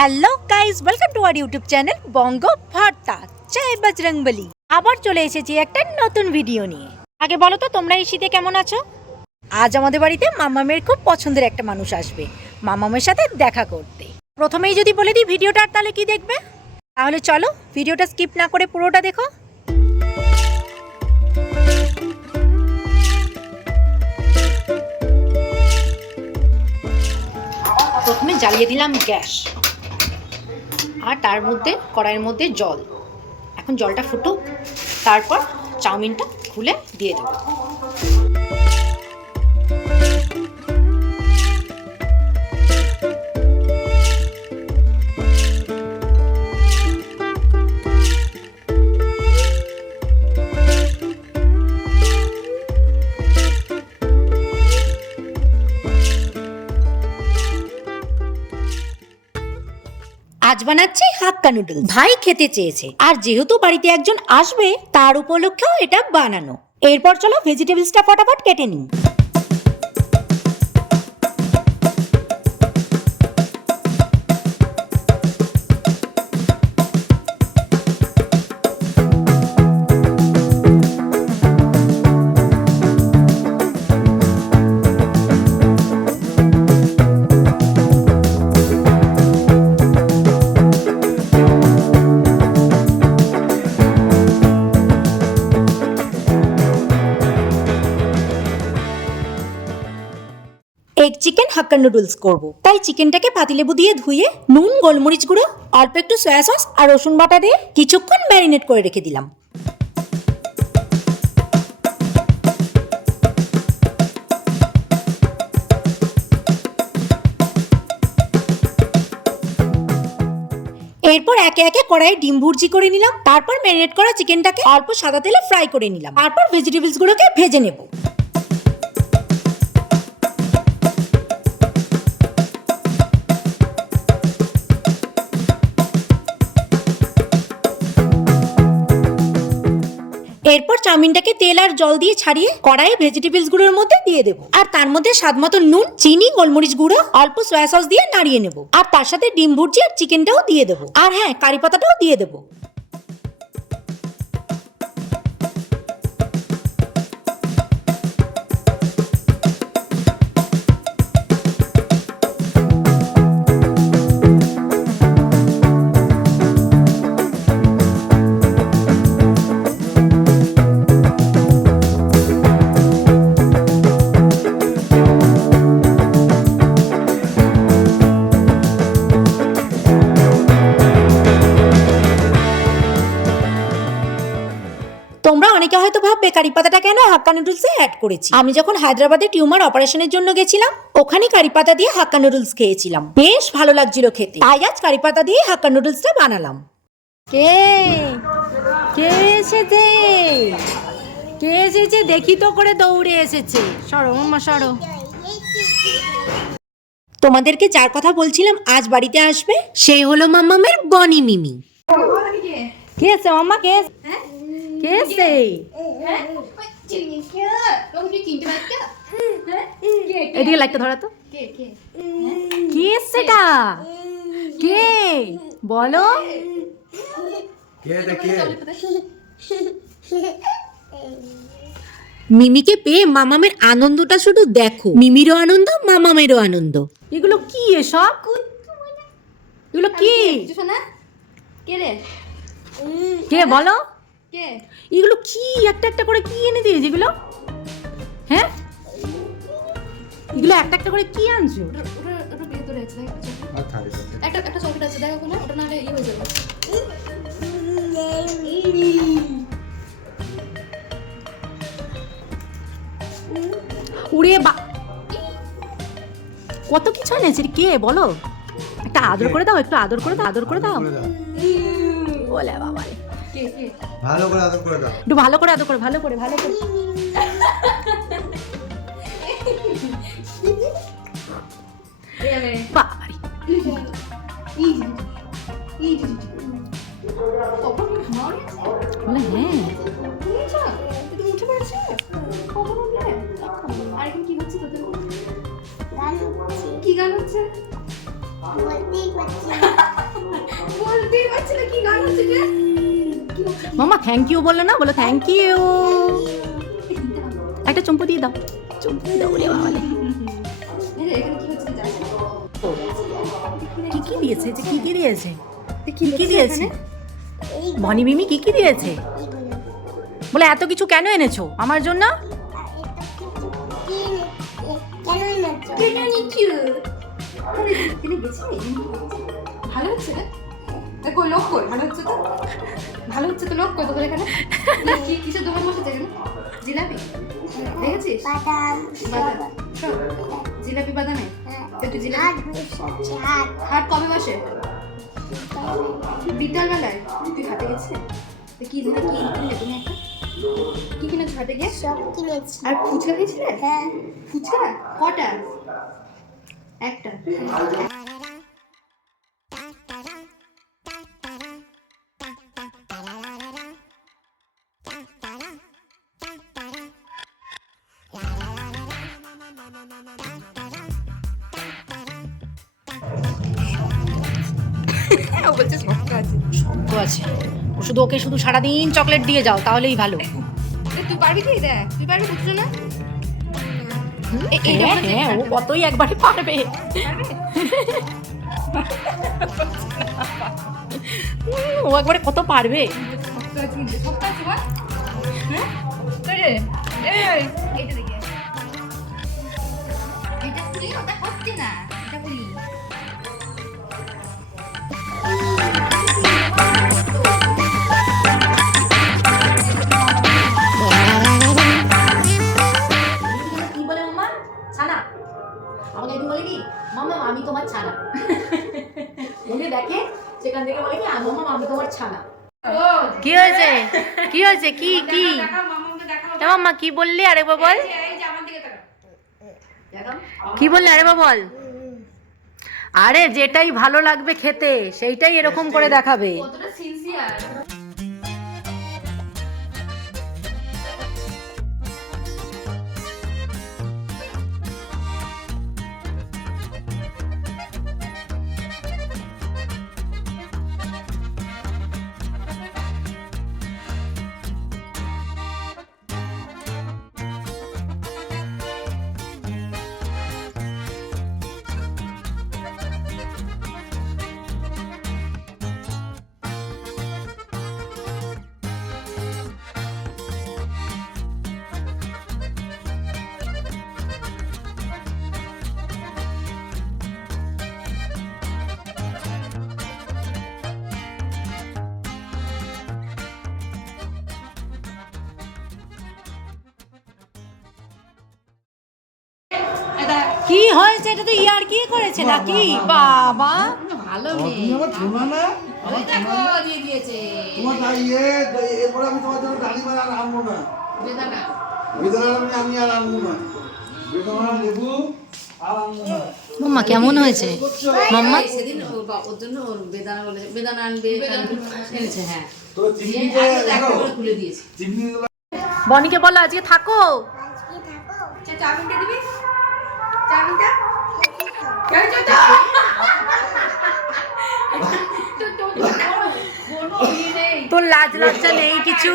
Hello guys welcome to our YouTube channel Banga Bharta জয় বজরংবলী আবার চলে এসেছি একটা নতুন ভিডিও নিয়ে। আগে বলো তো, তোমরা এই শীতে কেমন আছো? আজ আমাদের বাড়িতে মামামের খুব পছন্দের একটা মানুষ আসবে। মামামের সাথে দেখা করতে। প্রথমেই যদি বলে দিই ভিডিওটা আর তাহলে কি দেখবে? তাহলে চলো, ভিডিওটা স্কিপ না করে পুরোটা দেখো। প্রথমে জ্বালিয়ে দিলাম গ্যাস। আর তার মধ্যে কড়াইয়ের মধ্যে জল। এখন জলটা ফুটুক তারপর চাউমিনটা খুলে দিয়ে দেবো। আজ বানাচ্ছি হাক্কা নুডলস। ভাই খেতে চেয়েছে। আর যেহেতু বাড়িতে একজন আসবে, তার উপলক্ষেও এটা বানানো। এরপর চলো ভেজিটেবলসটা ফটাফট কেটে নিই। চিকেন হাক্কা নুডলস করব। তাই চিকেনটাকে পাতিলেবু দিয়ে ধুয়ে, নুন, গোলমরিচ গুঁড়ো, অল্প একটু সয়া সস আর রসুন বাটা দিয়ে কিছুক্ষণ ম্যারিনেট করে রেখে দিলাম। এরপর একে একে কড়াইয়ে ডিম ভুর্জি করে নিলাম। তারপর ম্যারিনেট করা চিকেনটাকে অল্প সাদা তেলে ফ্রাই করে নিলাম। তারপর ভেজিটেবলস গুলোকে ভেজে নেব। চাউমিনটাকে তেল আর জল দিয়ে ছাড়িয়ে কড়াইয়ে ভেজিটেবলসগুলোর মধ্যে দিয়ে দেবো। আর তার মধ্যে স্বাদ মতো নুন, চিনি, গোলমরিচ গুঁড়ো, অল্প সয়া সস দিয়ে নাড়িয়ে নেব। আর তার সাথে ডিম ভুর্জি আর চিকেনটাও দিয়ে দেবো। আর হ্যাঁ কারি পাতাটাও দিয়ে দেবো। কারি পাতাটা কেন হাক্কা নুডলসে অ্যাড করেছি? আমি যখন হায়দ্রাবাদে টিউমার অপারেশনের জন্য গেছিলাম ওখানে কারি পাতা দিয়ে হাক্কা নুডলস খেয়েছিলাম। বেশ ভালো লাগছিল খেতে। তাই আজ কারি পাতা দিয়ে হাক্কা নুডলসটা বানালাম। কে? কে এসেছে? কে এসেছে? দেখি তো করে দৌড়ে এসেছে। সরো মাম্মা সরো। তোমাদেরকে যার কথা বলছিলাম আজ বাড়িতে আসবে? সেই হলো মাম্মামের বনি মিমি। কে এসে মাম্মা কে কে এসে এদিকে লাইটটা ধরা তো কে এসেটা কে বলো মিমিকে পেয়ে মামামের আনন্দটা শুধু দেখো। মিমিরও আনন্দ মামামেরও আনন্দ। এগুলো কি এসব? এগুলো কি? কে বলো? কে? এগুলো কি? একটা একটা করে কি এনে দিয়েছে এগুলো? হ্যাঁ? এগুলো একটা একটা করে কি আনছো। একটা একটা চকলেট আছে দেখো না ওটা নাহলে ইয়ে হয়ে যাবে। উড়ে বা কত কিছু এনেছে রে, কে? বলো। একটা আদর করে দাও একটু আদর করে দাও আদর করে দাও। বলে বাবা কে কে? ভালো করে আদর করে দাও। একটু ভালো করে আদর করে ভালো করে ভালো করে। বলে হ্যাঁ। কি হচ্ছে? কি গান হচ্ছে মামা থ্যাংক ইউ বলল না বলে থ্যাংক ইউ একটা চম্পু দিয়ে দাও। চম্পু দিয়ে দাও বলে এখানে কি হচ্ছে জানি না। কি কি দিয়েছে? যে কি কি দিয়েছে? কি কি দিয়েছে? বনি মিমি কি কি দিয়েছে? বলে এত কিছু কেন এনেছো? আমার জন্য? ভালো হচ্ছে কই লোক কই? ভালো হচ্ছে তো? ভালো হচ্ছে তো লোক কই তোদের এখানে? কি- কি- কিসের দোকান বসেছে এখানে? জিলাপি? দেখেছিস? বাদাম। জিলাপি বাদামে? একটু জিলাপি হাট কবে বসে? বিকালবেলায়? তুই হাটে গেছে তো কি দিনে কি কিনলে তুমি একটা কি কিনেছো হাটে গিয়ে? আর ফুচকা খেয়েছিলে ফুচকা? কটা? একটা। বলছে আছে শুধু ওকে শুধু সারাদিন চকলেট দিয়ে যাও তাহলেই ভালো তুই পারবি কি দেখ তুই পারবি বুঝছ না হ্যাঁ হ্যাঁ ও পারবে। কতই একবারে পারবে ও একবারে কত পারবে আছে আছে আমাকে একদিন বলে কি? মামা আমি তোমার ছানা। বলে দেখে সেখান থেকে বলে কি মামা আমি তোমার ছানা। কি হয়েছে? কি হয়েছে? কি কি? মাম্মা কি বললি? আরেকবার বল। কি বললি? আরেকবার বল। আরে যেটাই ভালো লাগবে খেতে সেইটাই এরকম করে দেখাবে। কি হয়েছে? এটা তো ইয়ার কি করেছে নাকি? বাবা। ভালো মেয়ে। আমার শোনা না? দিয়ে দিয়েছে। তোমার তাই ইয়ে এরপরে আমি তোমার জন্য ডালি মারা আর আনব না। বেদানা। বেদনা আমি আমি আর আনব না। বেদনা লেবু আর আনব না। মাম্মা কেমন হয়েছে? মাম্মা? সেদিন ওর বা- ওর জন্য ওর বেদানা বলে বেদানা আনবে এনেছে হ্যাঁ। তো খুলে দিয়েছে। চিমনি বনিকে বলো আজকে থাকো। চা চাউমিনটা দিবি? তোর লাজ লজ্জা নেই কিছু?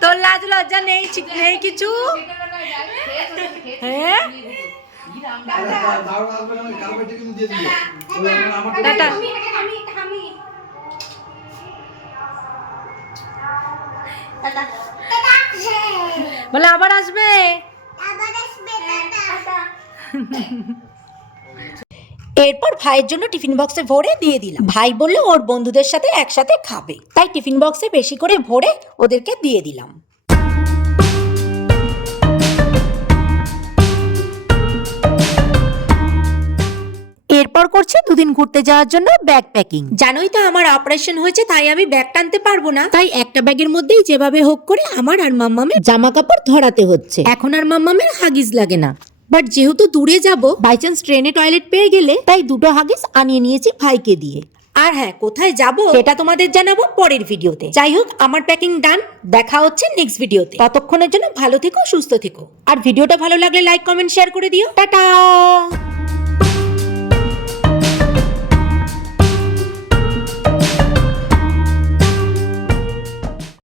তোর লাজ লজ্জা নেই নেই কিছু? হ্যাঁ? বলে আবার আসবে? এরপর ভাইয়ের জন্য টিফিন বক্সে ভরে দিয়ে দিলাম। ভাই বলল, ওর বন্ধুদের সাথে একসাথে খাবে। তাই টিফিন বক্সে বেশি করে ভরে ওদেরকে দিয়ে দিলাম। এরপর করছে দুদিন ঘুরতে যাওয়ার জন্য ব্যাগ প্যাকিং। জানোই তো আমার অপারেশন হয়েছে, তাই আমি ব্যাগ টানতে পারব না। তাই একটা ব্যাগের মধ্যেই যেভাবে হোক করে আমার আর মাম্মামের জামা কাপড় ধরাতে হচ্ছে। এখন আর মাম্মামের হাগিস লাগে না। বাট যেহেতু দূরে যাব বাই চান্স ট্রেনে টয়লেট পেয়ে গেলে, তাই দুটো হাগিস আনিয়ে নিয়েছি ভাইকে দিয়ে। আর হ্যাঁ কোথায় যাব সেটা তোমাদের জানাব পরের ভিডিওতে। যাই হোক, আমার প্যাকিং ডান দেখা হচ্ছে নেক্সট ভিডিওতে। ততক্ষণের জন্য ভালো থেকো, সুস্থ থেকো। আর ভিডিওটা ভালো লাগলে লাইক কমেন্ট শেয়ার করে দিও। টাটা!